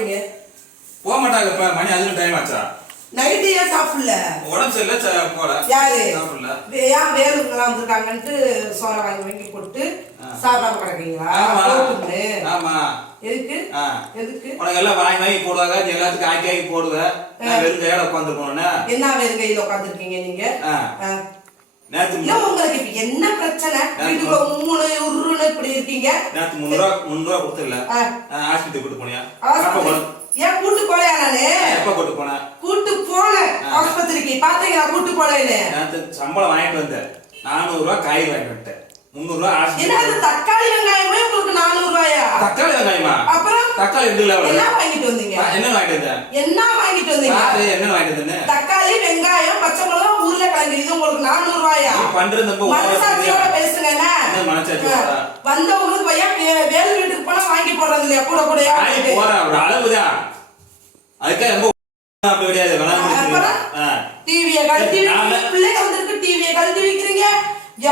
மாட்டீங்க போக மாட்டாங்க இப்ப மணி அதுக்கு டைம் ஆச்சா? நைட்டு ஏன் சாப்பிடல? உடம்பு சரியில்லை போல யாரு? சாப்பிடல. ஏன் வேலுங்கெல்லாம் வந்திருக்காங்கன்ட்டு சோறை வாங்கி வாங்கி போட்டு சாப்பிடாம கிடக்குறீங்களா ஆமா. எதுக்கு. எதுக்கு? உனக்கு எல்லாம் வாங்கி வாங்கி போடுவாங்க நீ எல்லாத்துக்கும் ஆக்கி ஆக்கி போடுவேன் வெறும் கையோட உட்காந்துருக்கோன்னு என்ன வேறு கையில உட்காந்துருக்கீங்க நீங்க? உங்களுக்கு என்ன பிரச்சனை? வீட்டுக்குள்ள மூணு உருன்னு இப்படி இருக்கீங்க? நேத்து முந்நூறுவா முந்நூறுவா கொடுத்துல ஆ. ஹாஸ்பிட்டல் கூட்டு போனியா? ஆஸ்பத்திரி ஏன் கூட்டு போலையா நானு? எப்ப கூட்டு போன? கூட்டு போனேன் ஆஸ்பத்திரிக்கு. பாத்தீங்களா கூட்டு போனேன்னு நேத்து சம்பளம் வாங்கிட்டு வந்தேன். நானூறு ரூபா காய் வாங்கிட்டு வந்துட்டேன். முந்நூறு ரூபா என்ன தக்காளி வெங்காயமே உங்களுக்கு நானூறு ரூபாயா? தக்காளி வெங்காயமா? அப்புறம் தக்காளி என்ன? வாங்கிட்டு வந்தீங்க? என்ன வாங்கிட்டு வந்தேன்? என்ன இது உங்களுக்கு நானூறு ரூபாயா மனசாட்சியோட. பேசுங்க. வந்தவங்களுக்கு பையன் வேலு வீட்டுக்கு போனா வாங்கி போடுறது இல்லையா? கூட ஒரு அளவுதான். அதுக்காக ரொம்ப. டிவியை கழட்டி. பிள்ளைங்க வந்திருக்கு டிவியை கழட்டி வைக்கிறீங்க.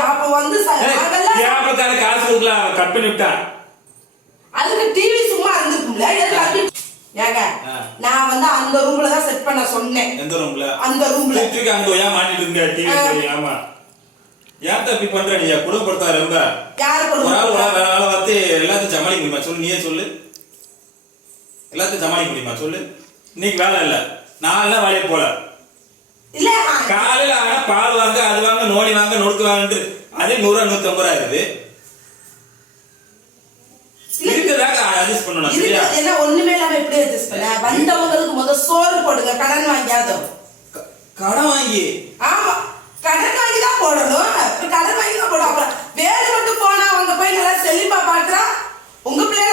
அப்ப வந்து கேபிளுக்கான காசு கொடுக்கலாம் கட் பண்ணி விட்டான். அதுக்கு டிவி சும்மா இருந்திருக்கும்ல. எதுக்கு ஏங்க. நான் வந்து அந்த ரூம்ல தான் செட் பண்ண சொன்னேன். எந்த ரூம்ல அந்த ரூம்ல தூக்கி அங்க ஏன் மாட்டிட்டு இருந்த? டிவி ஆமா. ஏன் தப்பி பண்ற நீ? குடும்பப்படுத்தா ரொம்ப? யாரு ஆள் வேற ஆளை பார்த்து எல்லாத்தையும் சமாளிக்க முடியுமா? சொல்லு நீயே சொல்லு. எல்லாத்தையும் சமாளிக்க முடியுமா? சொல்லு. இன்னைக்கு வேலை இல்ல. நான் எல்லாம் வேலைக்கு போல. இல்ல காலையில ஆனா பால் வாங்க அது வாங்க நோடி வாங்க நொடுக்கு வாங்கிட்டு அதே நூறுரூவா நூத்தி ஐம்பது ரூபா இருக்குது. இருக்குதாக அட்ஜஸ்ட் பண்ணணும் சரியா? ஒண்ணுமே அட்ஜஸ்ட் பண்ண வந்தவங்களுக்கு முத சோறு போடுங்க கடன் வாங்கியாதோ கடன் வாங்கி. ஆமா. கடன் வாங்கி தான் போடணும் கடன் வாங்கி தான் போடணும். அப்புறம் வேலை மட்டும் போனா அவங்க போய் நல்லா செழிப்பா பாக்குறா? உங்க பிள்ளைங்க.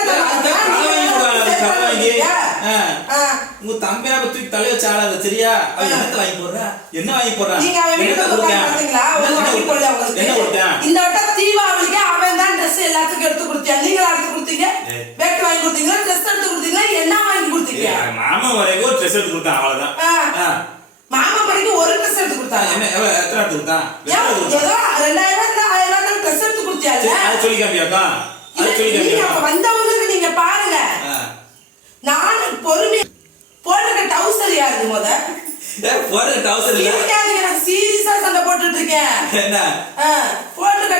உங்க தம்பியா தூக்கி தலைய வச்சு ஆடாத சரியா? அவன் ஆ. என்னத்த வாங்கி போடுற? என்ன வாங்கி போடுறான் நீங்க அவன் வீட்டுக்கு கொடுத்தேன்? இந்த வட்டம் தீபாவளிக்கு அவன் தான் ட்ரெஸ் எல்லாத்துக்கும் எடுத்து கொடுத்தியா? நீங்களா எடுத்து கொடுத்தீங்க ஏய். பேக் வாங்கி கொடுத்தீங்களா ட்ரெஸ் எடுத்து கொடுத்தீங்களா என்ன வாங்கி கொடுத்தீங்க மாமன் வரைக்கும் ஒரு ட்ரெஸ் எடுத்து கொடுத்தான் அவ்வளவுதான். மாமா படிக்கு ஒரு ட்ரெஸ் எடுத்து கொடுத்தாங்க. எத்தனை எடுத்து கொடுத்தான்? ஏதோ ரெண்டாயிரம் ரூபாய் ஆயிரம் ரூபாய் ட்ரெஸ் எடுத்து கொடுத்தியால சரி, அதை சொல்லி காமியாக்கா அதை சொல்லி காமியாக்கா வந்தவங்களுக்கு நீங்க பாருங்க. நான் பொறுமை போட்டுக்க டவுசர் யாரு முத? போடுற டவுசர் இல்ல? நான் சீரியஸா சண்டை போட்டுட்டு இருக்கேன். என்ன? போட்டுக்க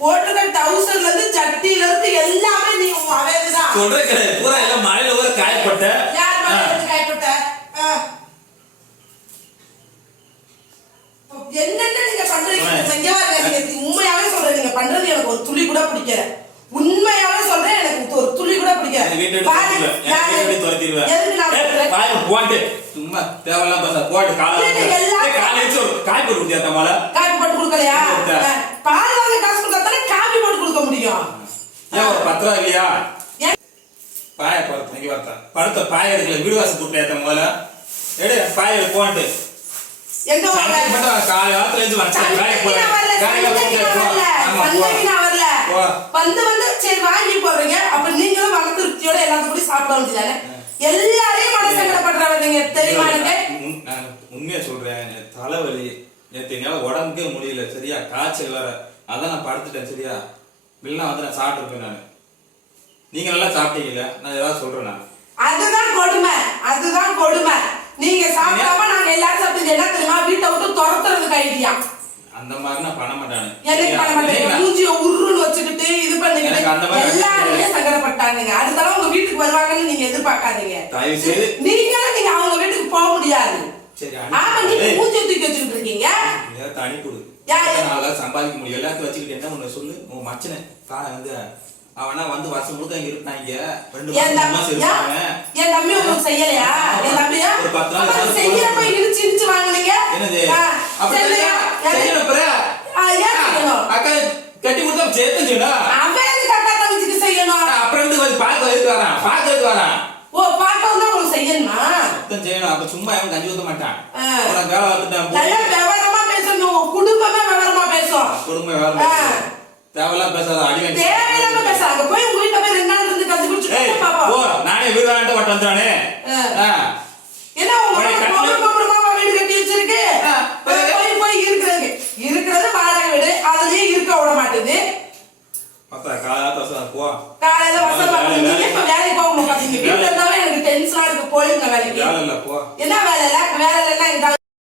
போட்டுக்க டவுசர்ல இருந்து சட்டில இருந்து எல்லாமே நீ அவேதுதான் சொல்ற கிடையாது பூரா எல்லாம் மழையில ஊற காயப்பட்ட. என்னென்ன நீங்க பண்றீங்க. இங்க பாருங்க, உண்மையாவே சொல்றேன் நீங்க பண்றது எனக்கு ஒரு துளி கூட பிடிக்கல உண்மையாவே சொல்றேன் எனக்கு ஒரு துளி கூட பிடிக்கல என் வீட்டை விட்டு பாரு, துரத்திடுவேன். என் நான் வீட்டை விட்டு துரத்திடுவேன். எதுக்கு நான்? வாயை போட்டு, சும்மா தேவையில்லாம பேசாத. போட்டு, காலை இல்ல, நீங்க வச்சு. எல்லாம் ஏய், காலை வச்சு ஒரு காய் போட்டு கொடுத்தியா தம்மால? காப்பி போட்டு கொடுக்கலையா பால் வாங்க காசு கொடுத்தா தானே காப்பி போட்டு கொடுக்க முடியும் ஏன் ஒரு பத்து ரூபா இல்லையா? பாயை படுத்து. படுத்த பாயை எடுக்கல, வீடு வாசல் கூட்டியா தம்மால? எடு, பாயை போன்ட்டு. எங்க வரல மட்டும் வா, காலை வாரத்துல இருந்து வரல. வந்து வந்து சரி வாங்கி போடுறீங்க. அப்ப நீங்களும் மன திருப்தியோட எல்லாத்துக்கும் கூட சாப்பிட வேண்டியதானே? எல்லாரையும் மன சங்கடப்படுறவங்க தெரியுமா உண்மையா சொல்றேன். தலைவலி நேத்து என்னால உடம்புக்கே முடியல சரியா? காய்ச்சல் வேற. அதான் நான் படுத்துட்டேன் சரியா? இல்லைன்னா வந்து நான் சாப்பிட்டுருப்பேன் நான். நீங்க நல்லா சாப்பிட்டீங்கல்ல? நான் ஏதாவது சொல்றேன் நான். அதுதான் கொடுமை. அதுதான் கொடுமை. நீங்க சாப்பிடாம நாங்க எல்லாரும் சாப்பிட்டது என்ன தெரியுமா வீட்டை விட்டு துரத்துறதுக்கு ஐடியா அந்த மாதிரி நான் பண்ண மாட்டானு. எனக்கு பண்ண மாட்டேங்க மூஞ்சிய உருன்னு வச்சுக்கிட்டு இது பண்ணிக்கிட்டு எல்லாருமே சங்கடப்பட்டாங்க அடுத்தாலும் உங்க வீட்டுக்கு வருவாங்கன்னு நீங்க எதிர்பார்க்காதீங்க. தயவு செய்து நீங்களும் நீங்க அவங்க வீட்டுக்கு போக முடியாது. ஆமா நீங்க தூக்கி வச்சுக்கிட்டு இருக்கீங்க. தனி கொடு? நல்லா சம்பாதிக்க முடியும். எல்லாத்தையும் வச்சுக்கிட்டு என்ன சொல்லு? உன் மச்சனை. காண வந்து அவனா வந்து வருஷம் முழுக்க இருப்பாங்க ரெண்டு என் மாசம் தம்பி இருப்பாங்க. என் தம்பி உங்களுக்கு செய்யலையா? என் தம்பியா? ஒரு பத்து நாள் அப்ப ஏதாவது செய்யறப்ப இடிச்சு இடிச்சு வாங்குனீங்க? என்னது? கட்டி கொடுத்தா சேர்த்து செய்யணும் அவன் எதுக்கு அக்கா தங்கச்சிக்கு செய்யணும்? அப்புறம் வந்து பார்க்க எதுக்கு வரான்? பார்க்க எதுக்கு வரான்? ஓ தான் உங்களுக்கு செய்யணுமா? மொத்தம் செய்யணும். அப்ப சும்மா அவன் கஞ்சி ஊத்த மாட்டான். உனக்கு வேலை விவரமா பேசணும் குடும்பமே விவரமா பேசும். குடும்பம். பார்த்து. தேவையில்லாம் பேசாத தேவையில்லாம பேசுறாங்க போய். உங்க வீட்டுல போய் ரெண்டு நாள் இருந்து போ பாப்போம். நானே வீடு வாங்கிட்டு வட்டு வந்துட்டானே ஆ. என்ன உங்க உனக்கு வீட்டுல கட்டணம் கோபுரம் கோபுரமா வீடு கட்டி வச்சிருக்கு ஆ, போய் போய் போய் இருக்கிறது இருக்கிறது வாடகை வீடு அதுலயும் இருக்க விட மாட்டேது மொத்தம் காலா தோசை போ காலையில பார்க்கணும். இப்ப வேலைக்கு போக மாட்டீங்க வீட்டுல இருந்தாவே எனக்கு டென்ஷனா போயிருங்க வேலைக்கு வேலை இல்ல போ என்ன வேலை இல்ல வேலை இல்லைன்னா